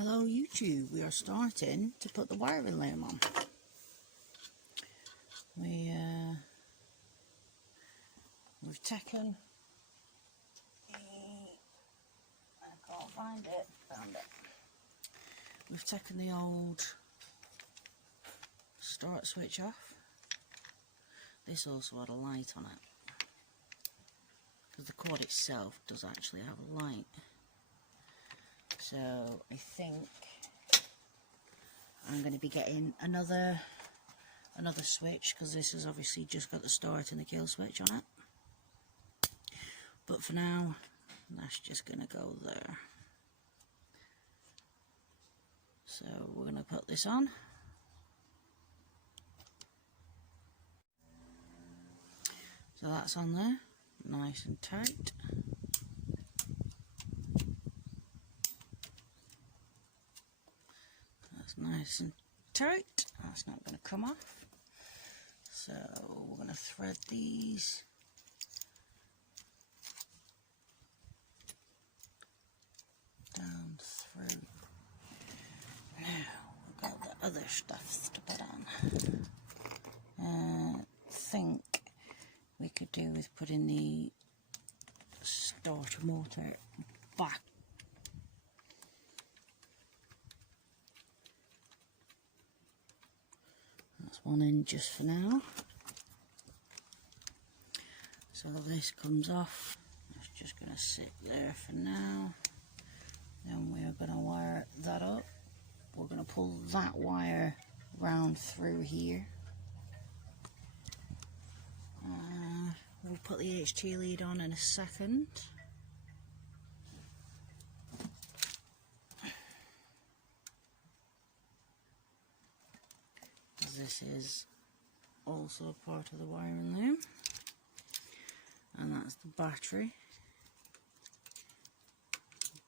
Hello YouTube, we are starting to put the wiring loom on. We've taken I can't find it, found it. We've taken the old start switch off. This also had a light on it, because the cord itself does actually have a light. So I think I'm going to be getting another switch, because this has obviously just got the start and the kill switch on it. But for now, that's just going to go there. So we're going to put this on. So that's on there, nice and tight. That's nice and tight. That's not going to come off. So we're going to thread these. Down through. Now we've got the other stuff to put on. I think we could do with putting the starter motor back. That's one in just for now. So this comes off. It's just going to sit there for now. Then we're going to wire that up. We're going to pull that wire round through here. We'll put the HT lead on in a second. This is also part of the wiring loom, and that's the battery.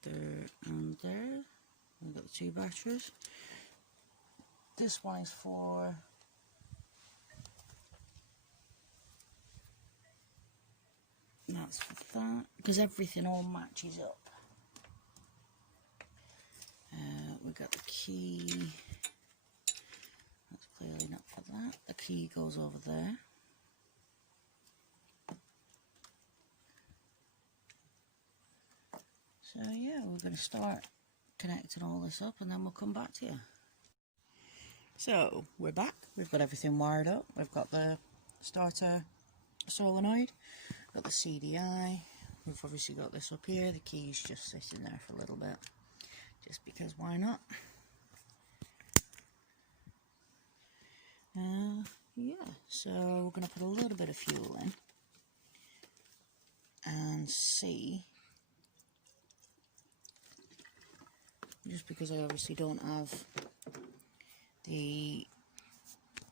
There and there. We've got the two batteries. This one is for that's for that, because everything all matches up. We've got the key. That's clearly not for that. The key goes over there. So yeah, we're going to start connecting all this up, and then we'll come back to you. So we're back. We've got everything wired up. We've got the starter solenoid, got the CDI. We've obviously got this up here. The key's just sitting there for a little bit, just because why not? Yeah, so we're going to put a little bit of fuel in and see, just because I obviously don't have the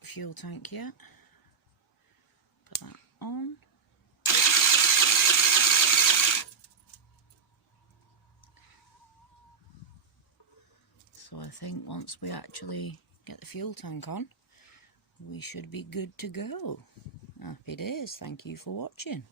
fuel tank yet. Put that on. So I think once we actually get the fuel tank on, we should be good to go. Happy days. Thank you for watching.